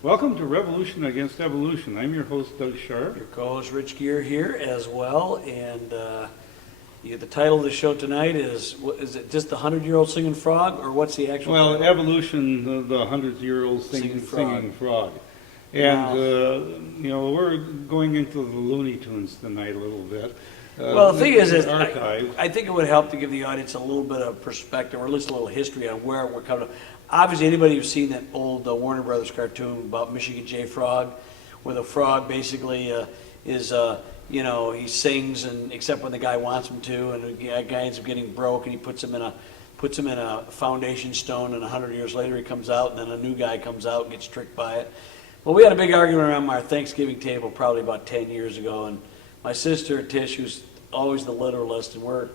Welcome to Revolution Against Evolution. I'm your host, Doug Sharp. Your co-host Rich Gear here as well, and the title of the show tonight is it just the 100-year-old singing frog, or what's the actual Well, title? Evolution, the 100-year-old singing frog. And, we're going into the Looney Tunes tonight a little bit. Well, the thing is archive. I think it would help to give the audience a little bit of perspective, or at least a little history on where we're coming from. Obviously, anybody who's seen that old Warner Brothers cartoon about Michigan J. Frog, where the frog basically he sings, and except when the guy wants him to, and the guy ends up getting broke, and he puts him in a foundation stone, and 100 years later he comes out, and then a new guy comes out and gets tricked by it. Well, we had a big argument around our Thanksgiving table probably about 10 years ago, and my sister Tish, who's always the literalist, and we're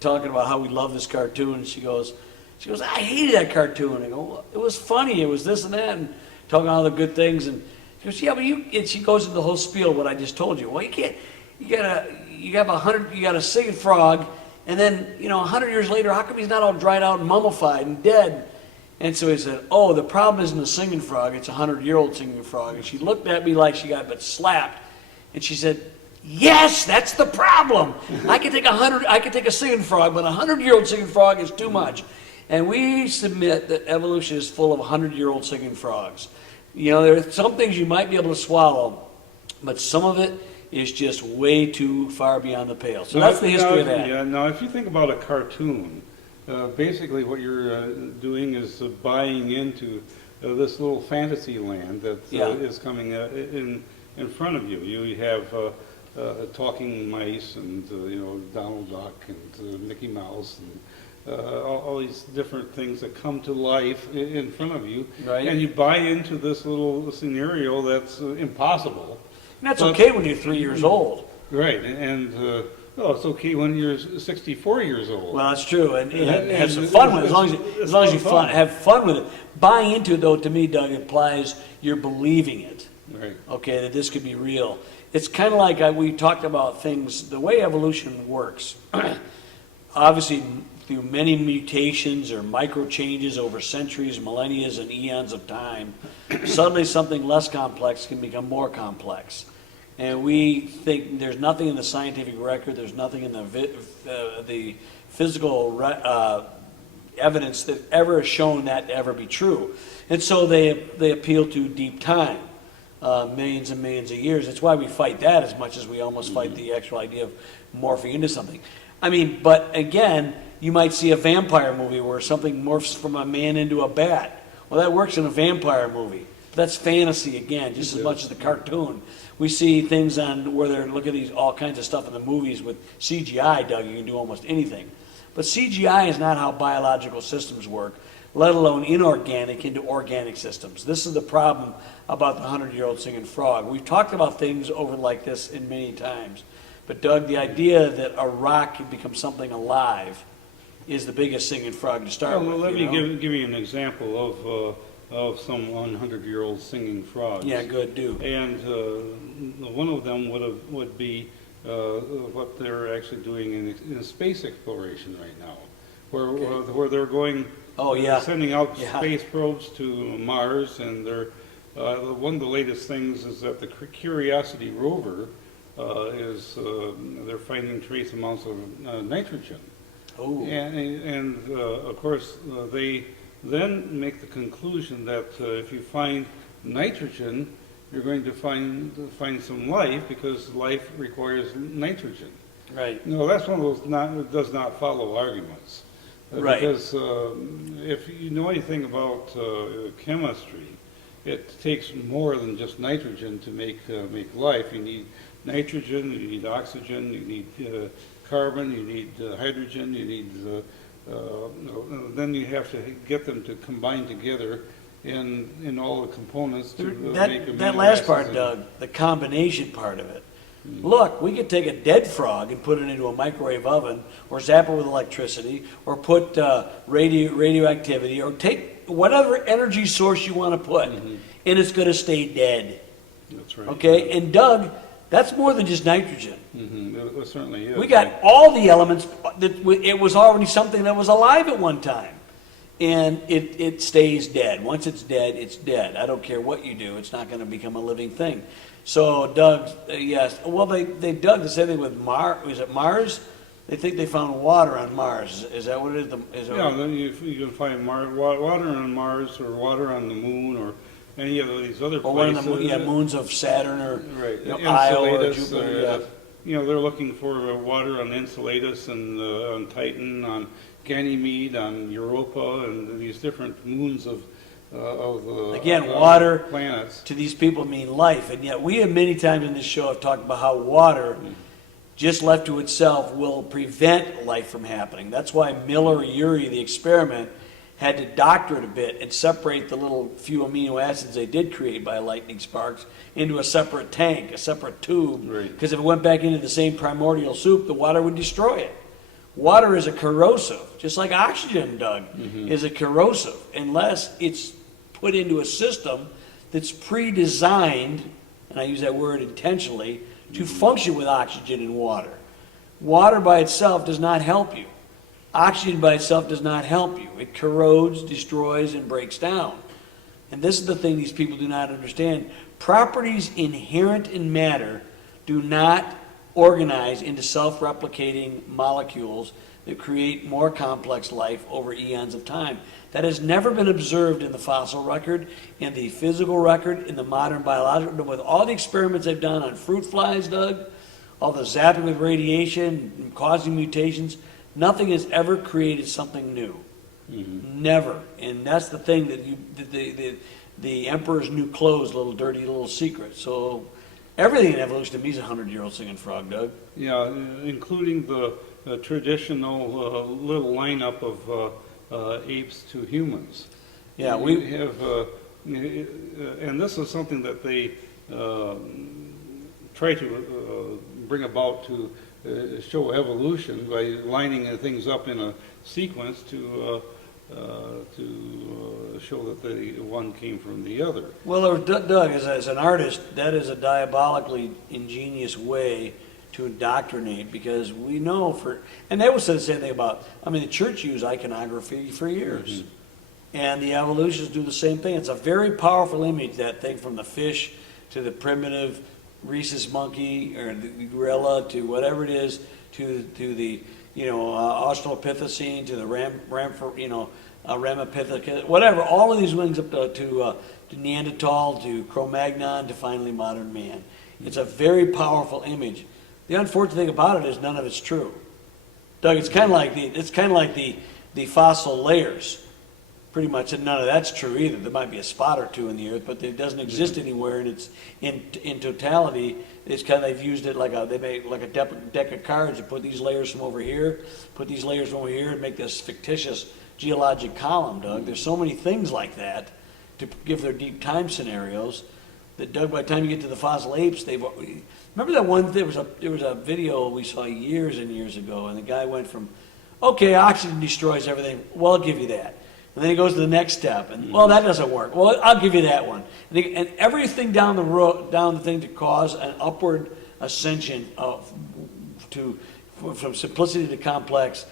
talking about how we love this cartoon, and she goes, I hated that cartoon. I go, well, it was funny, it was this and that, and talking all the good things, and she goes, yeah, but and she goes into the whole spiel what I just told you. Well, you can't, you got a singing frog, and then 100 years later, how come he's not all dried out and mummified and dead? And so he said, oh, the problem isn't a singing frog, it's a 100-year-old singing frog. And she looked at me like she got but slapped, and she said, yes, that's the problem. I can take a singing frog, but a 100-year-old singing frog is too much. And we submit that evolution is full of 100-year-old singing frogs. There are some things you might be able to swallow, but some of it is just way too far beyond the pale. So that's the history of that. Yeah, now if you think about a cartoon, basically what you're doing is buying into this little fantasy land that is coming in front of you. You have talking mice and Donald Duck and Mickey Mouse and all these different things that come to life in front of you, right. And you buy into this little scenario that's impossible. And that's okay when you're 3 years old. Right, and it's okay when you're 64 years old. Well, that's true, and have some fun with it, as long as you have fun with it. Buying into it, though, to me, Doug, implies you're believing it. Right. Okay, that this could be real. It's kind of like we talked about things, the way evolution works. Obviously, through many mutations or micro changes over centuries, millennia, and eons of time, suddenly something less complex can become more complex. And we think there's nothing in the scientific record, there's nothing in the physical evidence that ever has shown that to ever be true. And so they appeal to deep time, millions and millions of years. That's why we fight that as much as we almost fight the actual idea of morphing into something. I mean, but again, you might see a vampire movie where something morphs from a man into a bat. Well, that works in a vampire movie. But that's fantasy again, just as much as the cartoon. We see things where they're looking at all kinds of stuff in the movies with CGI, Doug, you can do almost anything. But CGI is not how biological systems work, let alone inorganic into organic systems. This is the problem about the 100-year-old singing frog. We've talked about things over like this in many times. But Doug, the idea that a rock can become something alive is the biggest singing frog to start with. Well, let me give you an example of some 100-year-old singing frogs. Yeah, good, do. And one of them would be what they're actually doing in space exploration right now, where they're going, sending out space probes to Mars, and one of the latest things is that the Curiosity rover they're finding trace amounts of nitrogen. Oh. And of course, they then make the conclusion that if you find nitrogen, you're going to find some life, because life requires nitrogen. Right. No, that's one of those does not follow arguments. Right. Because if you know anything about chemistry, it takes more than just nitrogen to make life. You need nitrogen, you need oxygen, you need carbon, you need hydrogen, you need then you have to get them to combine together in all the components to make amino that last acids. part, Doug, the combination part of it. Look, we could take a dead frog and put it into a microwave oven, or zap it with electricity, or put radioactivity, or take whatever energy source you want to put, and it's going to stay dead. That's right. Okay, and Doug, that's more than just nitrogen. It certainly is. We got all the elements. It was already something that was alive at one time. and it stays dead. Once it's dead, it's dead. I don't care what you do, it's not going to become a living thing. So Doug, yes, well, they dug the same thing with Mars. Was it Mars? They think they found water on Mars. Is that what it is? Yeah, then you can find water on Mars or water on the moon or any of these other or one places. of the moons of Saturn or right. Io or Enceladus, Jupiter. Yeah. they're looking for water on Enceladus and on Titan, on Ganymede, on Europa, and these different moons of Again, water planets. to these people mean life, and yet we have many times in this show have talked about how water, just left to itself, will prevent life from happening. That's why Miller Urey, the experiment, had to doctor it a bit and separate the little few amino acids they did create by lightning sparks into a separate tank, a separate tube, because if it went back into the same primordial soup, the water would destroy it. Water is a corrosive, just like oxygen, Doug, is a corrosive, unless it's put into a system that's pre-designed, and I use that word intentionally, to function with oxygen and water. Water by itself does not help you. Oxygen by itself does not help you. It corrodes, destroys, and breaks down. And this is the thing these people do not understand. Properties inherent in matter do not organize into self-replicating molecules that create more complex life over eons of time. That has never been observed in the fossil record, in the physical record, in the modern biological, with all the experiments they've done on fruit flies, Doug, all the zapping with radiation, causing mutations. Nothing has ever created something new. Never. And that's the thing that the emperor's new clothes, little dirty little secret. So everything in evolution to me is a 100-year-old singing frog, Doug. Yeah, including the traditional little lineup of apes to humans. Yeah, we have, and this is something that they try to bring about to show evolution by lining things up in a sequence to show that the one came from the other. Well, Doug, as an artist, that is a diabolically ingenious way to indoctrinate, because we know and they will say the same thing about, the church used iconography for years. And the evolutionists do the same thing. It's a very powerful image, that thing from the fish to the primitive rhesus monkey or the gorilla to whatever it is, to the Australopithecine, to the Ramapithecus, whatever. All of these wings up to Neanderthal, to Cro-Magnon, to finally modern man. It's a very powerful image. The unfortunate thing about it is none of it's true, Doug. It's kind of like the fossil layers. Pretty much, and none of that's true either. There might be a spot or two in the earth, but it doesn't exist anywhere. And it's in totality, it's kind of, they've used it like they make like a deck of cards. You put these layers from over here, put these layers from over here, and make this fictitious geologic column, Doug. There's so many things like that to give their deep time scenarios that, Doug, by the time you get to the fossil apes, remember that one. There was a video we saw years and years ago, and the guy went from, okay, oxygen destroys everything. Well, I'll give you that. And then he goes to the next step, and well, that doesn't work. Well, I'll give you that one. And everything down the road, down the thing to cause an upward ascension from simplicity to complex,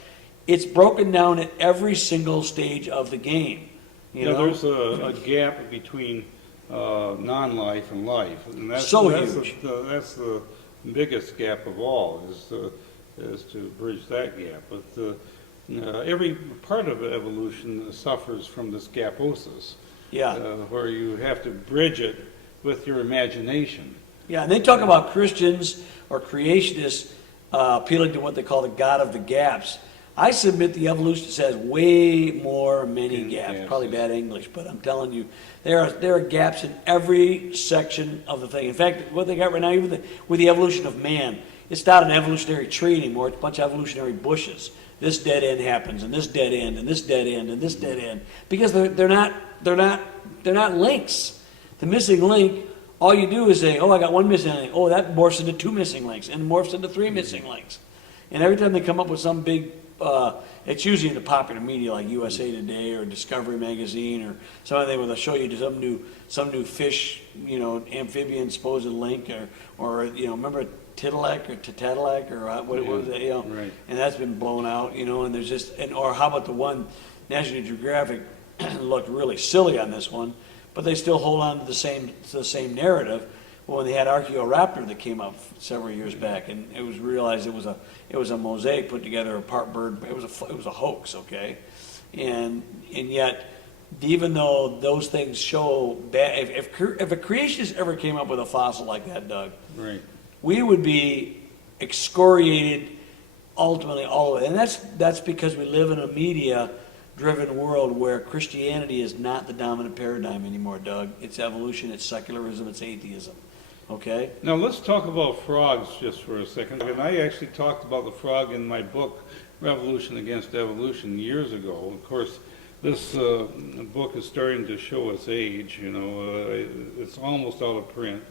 it's broken down at every single stage of the game. You know? There's a gap between non-life and life, and that's huge. That's the biggest gap of all, is to bridge that gap. But every part of evolution suffers from this gaposis, where you have to bridge it with your imagination. Yeah, and they talk about Christians or creationists appealing to what they call the God of the gaps. I submit the evolutionist has way more many gaps. Probably bad English, but I'm telling you, there are gaps in every section of the thing. In fact, what they got right now, even with the evolution of man, it's not an evolutionary tree anymore. It's a bunch of evolutionary bushes. This dead end happens, and this dead end, and this dead end, and this dead end, because they're not links. The missing link, all you do is say, oh, I got one missing link. Oh, that morphs into two missing links, and morphs into three missing links. And every time they come up with some big, it's usually in the popular media like USA Today or Discovery Magazine or something where they'll show you some new fish, amphibian supposed link, or remember Tiddalek or Tatalek or what was it, Right. And that's been blown out, and there's or how about the one National Geographic looked really silly on this one, but they still hold on to the same narrative. When they had Archaeoraptor that came up several years back, and it was realized it was a mosaic put together, a part bird. It was a hoax, okay, and yet, even though those things show bad, if a creationist ever came up with a fossil like that, Doug, Right. we would be excoriated ultimately all of it, and that's because we live in a media-driven world where Christianity is not the dominant paradigm anymore, Doug. It's evolution, it's secularism, it's atheism. Okay? Now let's talk about frogs just for a second. And I actually talked about the frog in my book, Revolution Against Evolution, years ago. Of course, this book is starting to show its age. You know, it's almost out of print.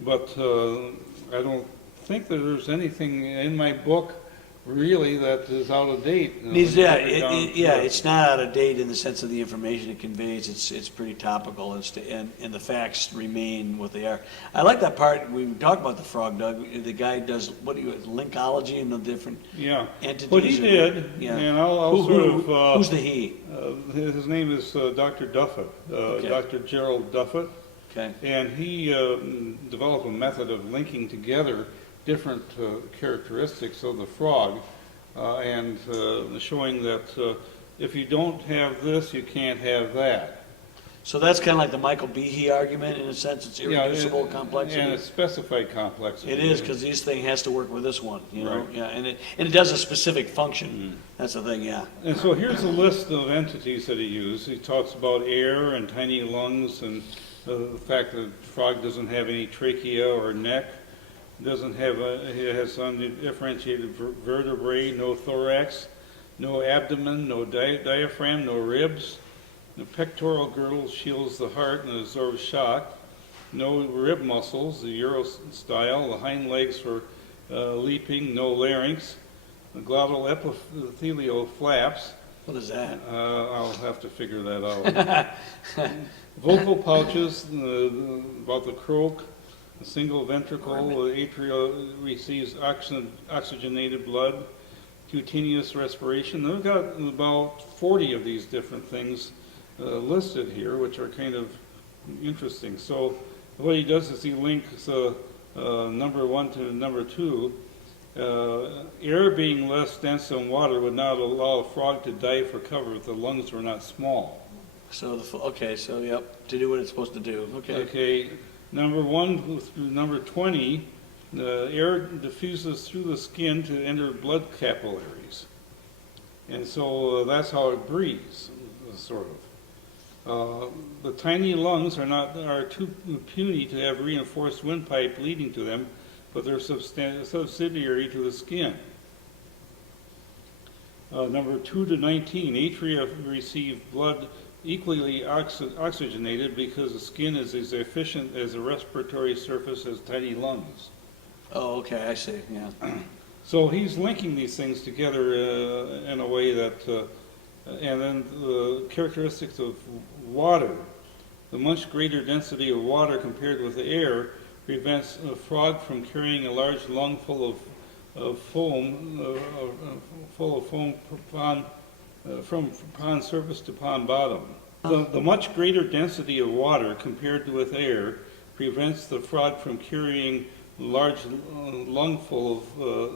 But I don't think that there's anything in my book really that is out of date. It's not out of date in the sense of the information it conveys. It's pretty topical, and the facts remain what they are. I like that part. We talk about the frog, Doug. The guy does linkology and the different entities. What he did, yeah. And I'll who's the he? His name is Dr. Duffett, Okay. Dr. Gerald Duffett. Okay. And he developed a method of linking together different characteristics of the frog and showing that if you don't have this, you can't have that. So that's kind of like the Michael Behe argument in a sense. It's irreducible complexity. And it's specified complexity. It is, because this thing has to work with this one, you know? Right. Yeah, and it does a specific function. That's the thing, yeah. And so here's a list of entities that he used. He talks about air and tiny lungs and the fact that the frog doesn't have any trachea or neck. It has undifferentiated vertebrae, no thorax, no abdomen, no diaphragm, no ribs. The pectoral girdle shields the heart and absorbs shock. No rib muscles, the Euro style. The hind legs for leaping, no larynx. The glottal epithelial flaps. What is that? I'll have to figure that out. Vocal pouches, about the croak. A single ventricle, atria receives oxygenated blood, cutaneous respiration. They've got about 40 of these different things listed here, which are kind of interesting. So what he does is he links number 1 to number 2. Air being less dense than water would not allow a frog to dive for cover if the lungs were not small. So, to do what it's supposed to do. Okay. Number 1 through number 20, the air diffuses through the skin to enter blood capillaries. And so that's how it breathes, sort of. The tiny lungs are too puny to have reinforced windpipe leading to them, but they're subsidiary to the skin. Number 2 to 19, atria receive blood equally oxygenated because the skin is as efficient as a respiratory surface as tiny lungs. Oh, okay, I see, yeah. So he's linking these things together in a way that, and then the characteristics of water. The much greater density of water compared with the air prevents a frog from carrying a large lung full of foam, from pond surface to pond bottom. The much greater density of water compared with air prevents the frog from carrying a large lung full of...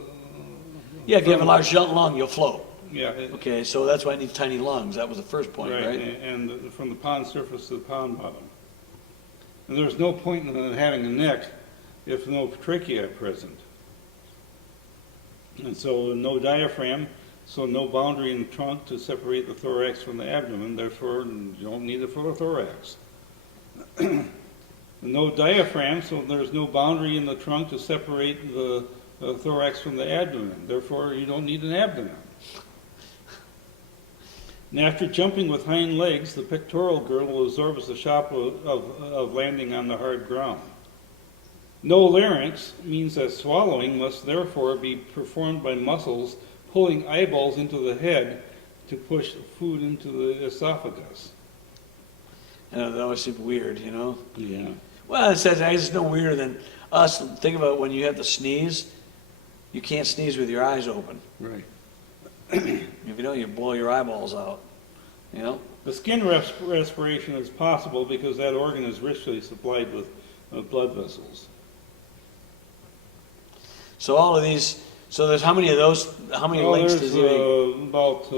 Yeah, if you have a large lung, you'll float. Yeah. Okay, so that's why I need tiny lungs. That was the first point, right? And from the pond surface to the pond bottom. And there's no point in having a neck if no trachea present. And so no diaphragm, so no boundary in the trunk to separate the thorax from the abdomen, therefore you don't need it for the thorax. No diaphragm, so there's no boundary in the trunk to separate the thorax from the abdomen, therefore you don't need an abdomen. And after jumping with hind legs, the pectoral girdle absorbs the shock of landing on the hard ground. No larynx means that swallowing must therefore be performed by muscles pulling eyeballs into the head to push food into the esophagus. That always seemed weird, you know? Yeah. Well, it's no weirder than us. Think about when you have to sneeze, you can't sneeze with your eyes open. Right. If you don't, you blow your eyeballs out. you know? The skin respiration is possible because that organ is richly supplied with blood vessels. So all of these, so there's how many of those, how many links does he make? There's about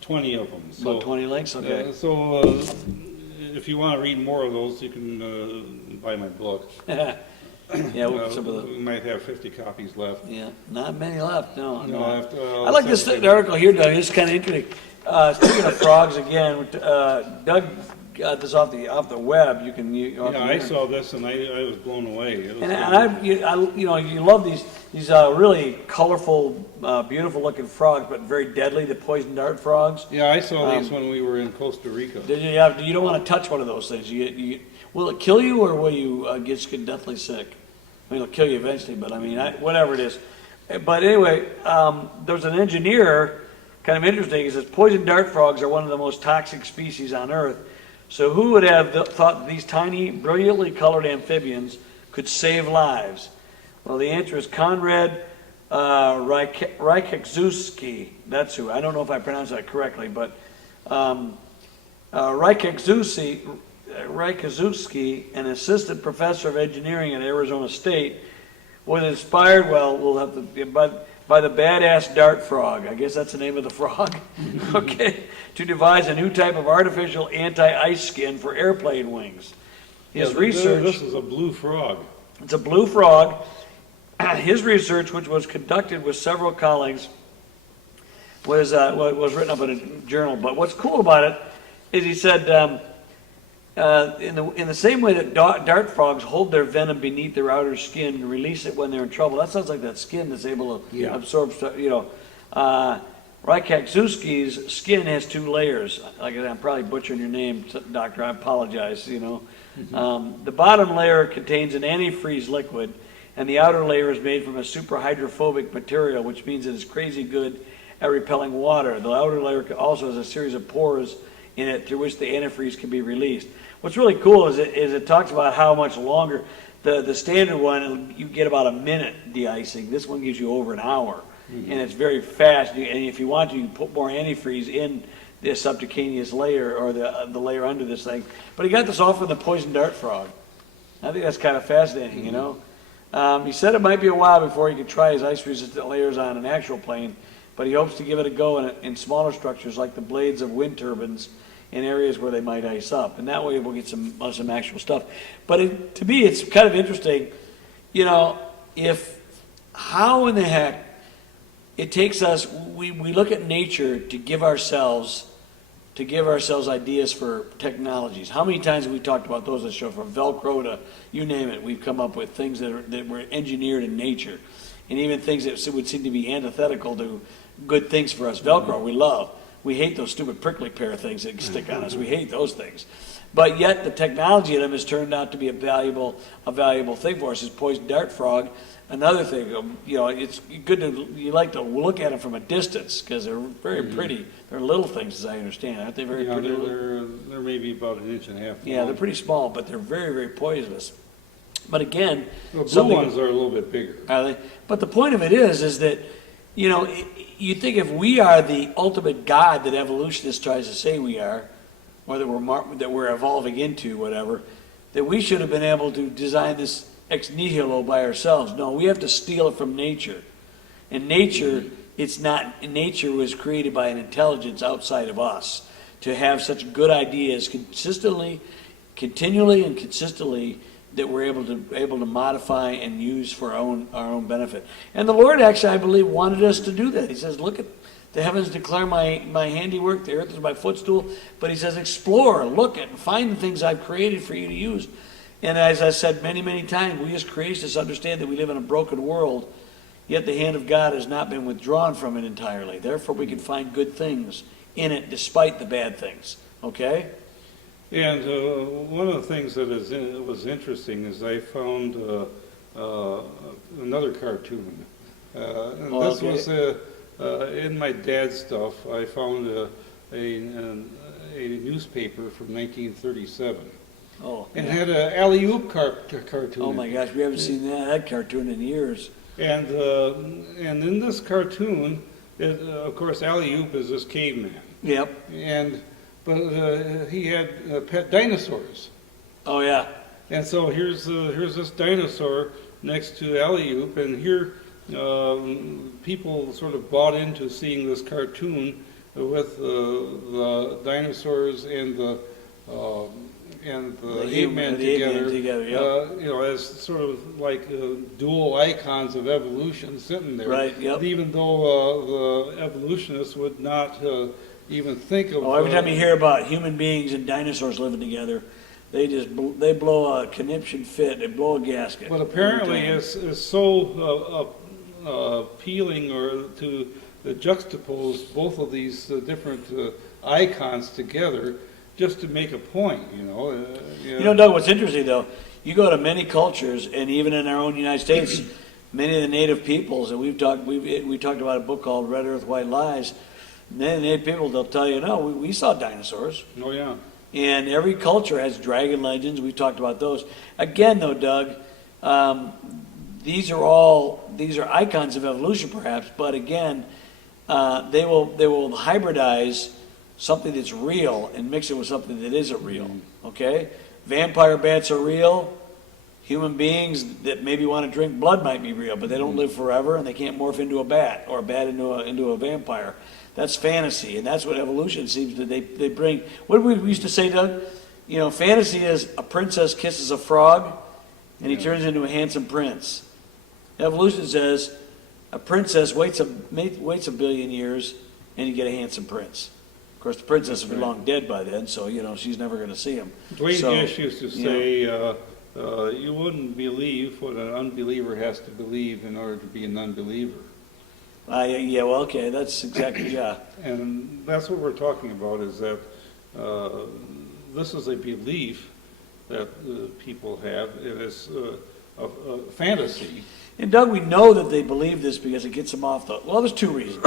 20 of them. So, About 20 links, okay. If you want to read more of those, you can buy my book. Yeah, with some of the, We might have 50 copies left. yeah, not many left, no. No, I like this article here, Doug, it's kind of interesting. Speaking of frogs again, Doug got this off the web, you can. Yeah, I saw this and I was blown away. It was You know, you love these really colorful, beautiful looking frogs, but very deadly, the poison dart frogs. Yeah, I saw these when we were in Costa Rica. Did you have, you don't want to touch one of those things. Will it kill you or will you get deathly sick? I mean, it'll kill you eventually, but I mean, whatever it is. But anyway, there's an engineer, kind of interesting, he says poison dart frogs are one of the most toxic species on Earth. So who would have thought that these tiny, brilliantly colored amphibians could save lives? Well, the answer is Konrad Rajkowski. That's who. I don't know if I pronounced that correctly, but Rajkowski, an assistant professor of engineering at Arizona State, was inspired, well, we'll have to, by the badass dart frog, I guess that's the name of the frog, okay, to devise a new type of artificial anti-ice skin for airplane wings. His research... This is a blue frog. It's a blue frog. His research, which was conducted with several colleagues, was written up in a journal. But what's cool about it is he said, in the same way that dart frogs hold their venom beneath their outer skin and release it when they're in trouble, that sounds like that skin that's able to absorb stuff, you know. Rajkowski's skin has 2 layers. Like I'm probably butchering your name, doctor, I apologize, you know. The bottom layer contains an antifreeze liquid, and the outer layer is made from a super hydrophobic material, which means it is crazy good at repelling water. The outer layer also has a series of pores in it through which the antifreeze can be released. What's really cool is it talks about how much longer. The standard one, you get about a minute de-icing. This one gives you over an hour, and it's very fast. And if you want to, you can put more antifreeze in the subcutaneous layer or the layer under this thing. But he got this all from the poison dart frog. I think that's kind of fascinating, you know. He said it might be a while before he could try his ice-resistant layers on an actual plane, but he hopes to give it a go in smaller structures like the blades of wind turbines in areas where they might ice up. And that way we'll get some actual stuff. But to me, it's kind of interesting, you know, how in the heck it takes us, we look at nature to give ourselves ideas for technologies. How many times have we talked about those on the show? From Velcro to you name it, we've come up with things that were engineered in nature, and even things that would seem to be antithetical to good things for us. Velcro, we love. We hate those stupid prickly pear things that stick on us. We hate those things. But yet the technology of them has turned out to be a valuable thing for us. This poison dart frog, another thing, you know, it's good you like to look at them from a distance because they're very pretty. They're little things, as I understand. Aren't they very pretty? They're maybe about 1.5 inches long. Yeah, they're pretty small, but they're very, very poisonous. But again, the blue ones are a little bit bigger. Are they? But the point of it is that, you know, you think if we are the ultimate God that evolutionists tries to say we are, or that we're evolving into, whatever, that we should have been able to design this ex nihilo by ourselves. No, we have to steal it from nature. And nature, nature was created by an intelligence outside of us to have such good ideas continually and consistently that we're able to modify and use for our own benefit. And the Lord actually, I believe, wanted us to do that. He says, look at the heavens declare my handiwork, the earth is my footstool. But he says, explore, look at, and find the things I've created for you to use. And as I said many, many times, we as creationists understand that we live in a broken world, yet the hand of God has not been withdrawn from it entirely. Therefore, we can find good things in it despite the bad things. Okay? And one of the things that was interesting is I found another cartoon. And this was in my dad's stuff. I found a newspaper from 1937. Oh, and had an alley-oop cartoon. Oh my gosh, we haven't seen that cartoon in years. And in this cartoon, of course, alley-oop is this caveman. Yep. And but he had pet dinosaurs. Oh, yeah. And so here's this dinosaur next to Alley-oop, and here people sort of bought into seeing this cartoon with the dinosaurs and the ape man together, yep. as sort of like dual icons of evolution sitting there. Right, yep. Even though the evolutionists would not even think of. Oh, every time you hear about human beings and dinosaurs living together, they blow a conniption fit. They blow a gasket. But apparently, it's so appealing, or to juxtapose both of these different icons together, just to make a point. Doug, what's interesting though, you go to many cultures, and even in our own United States, many of the native peoples, and we talked about a book called Red Earth, White Lies. Many of the native people, they'll tell you, no, we saw dinosaurs. Oh yeah. And every culture has dragon legends. We've talked about those. Again, though, Doug, these are icons of evolution, perhaps. But again, they will hybridize something that's real and mix it with something that isn't real. Okay, vampire bats are real. Human beings that maybe want to drink blood might be real, but they don't live forever, and they can't morph into a bat, or a bat into a vampire. That's fantasy, and that's what evolution seems to they bring. What did we used to say, Doug? Fantasy is a princess kisses a frog, and he turns into a handsome prince. Evolution says a princess waits a billion years, and you get a handsome prince. Of course, the princess will be long dead by then, so she's never going to see him. Dwayne Gish used to say, "You wouldn't believe what an unbeliever has to believe in order to be an unbeliever." Yeah, well, okay, that's exactly, yeah. And that's what we're talking about, is that this is a belief that people have. It is a fantasy. And Doug, we know that they believe this because it gets them off well, there's two reasons.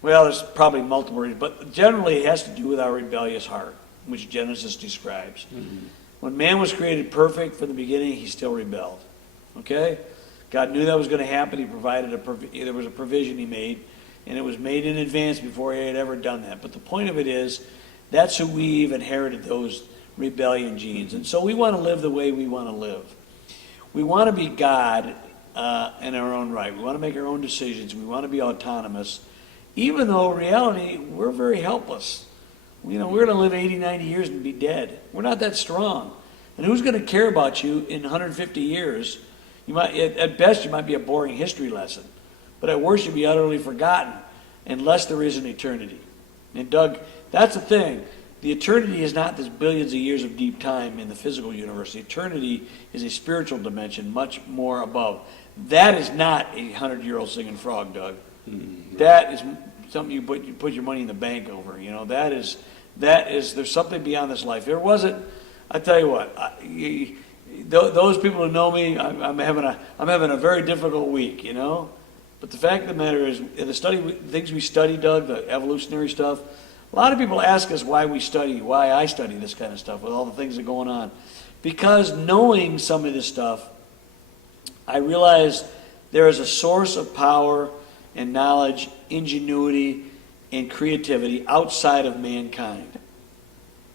Well, there's probably multiple reasons, but generally it has to do with our rebellious heart, which Genesis describes. Mm-hmm. When man was created perfect from the beginning, he still rebelled. Okay? God knew that was going to happen. He provided there was a provision he made, and it was made in advance before he had ever done that. But the point of it is, that's who we've inherited, those rebellion genes. And so we want to live the way we want to live. We want to be God in our own right. We want to make our own decisions. We want to be autonomous, even though in reality, we're very helpless. We're going to live 80, 90 years and be dead. We're not that strong. And who's going to care about you in 150 years? At best, you might be a boring history lesson, but at worst, you'll be utterly forgotten, unless there is an eternity. And Doug, that's the thing. The eternity is not this billions of years of deep time in the physical universe. The eternity is a spiritual dimension, much more above. That is not a 100-year-old singing frog, Doug. Mm-hmm. That is something you put your money in the bank over. That is. There's something beyond this life. There wasn't. I tell you what. Those people who know me, I'm having a very difficult week, But the fact of the matter is, in the things we study, Doug, the evolutionary stuff, a lot of people ask us why I study this kind of stuff with all the things that are going on. Because knowing some of this stuff, I realize there is a source of power and knowledge, ingenuity, and creativity outside of mankind.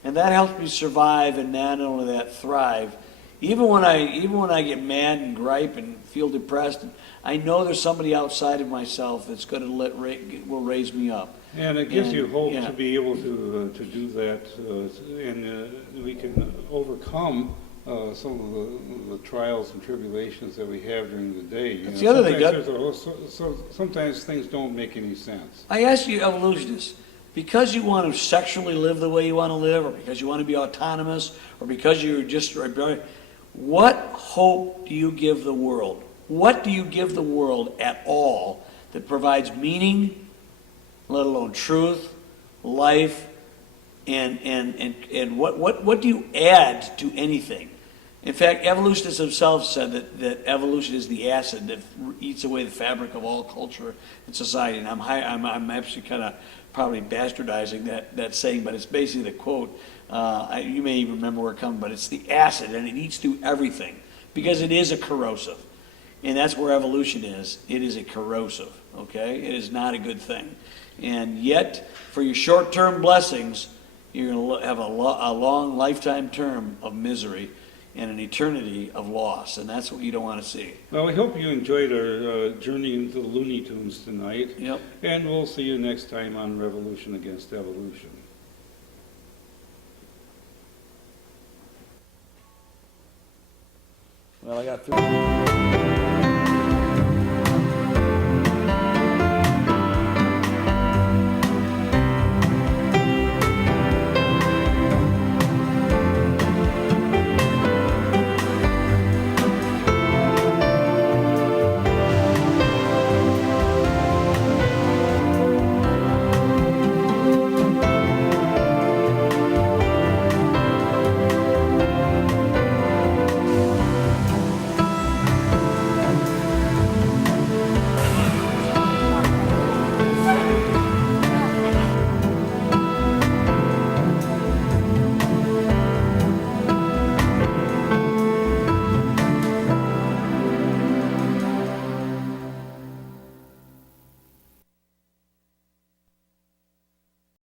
And that helps me survive, and not only that, thrive. Even when I get mad and gripe and feel depressed, I know there's somebody outside of myself that's going to will raise me up. And it gives you hope to be able to do that, and we can overcome some of the trials and tribulations that we have during the day. That's the other thing. Sometimes things don't make any sense. I ask you, evolutionists, because you want to sexually live the way you want to live, or because you want to be autonomous, or because you're just rebellious, what hope do you give the world? What do you give the world at all that provides meaning, let alone truth, life, and what do you add to anything? In fact, evolutionists themselves said that evolution is the acid that eats away the fabric of all culture and society. And I'm actually kind of probably bastardizing that saying, but it's basically the quote. You may even remember where it comes, but it's the acid, and it eats through everything because it is a corrosive. And that's where evolution is. It is a corrosive, okay? It is not a good thing. And yet, for your short-term blessings, you're going to have a long lifetime term of misery and an eternity of loss, and that's what you don't want to see. Well, we hope you enjoyed our journey into the Looney Tunes tonight. Yep. And we'll see you next time on Revolution Against Evolution. Well, I got 3.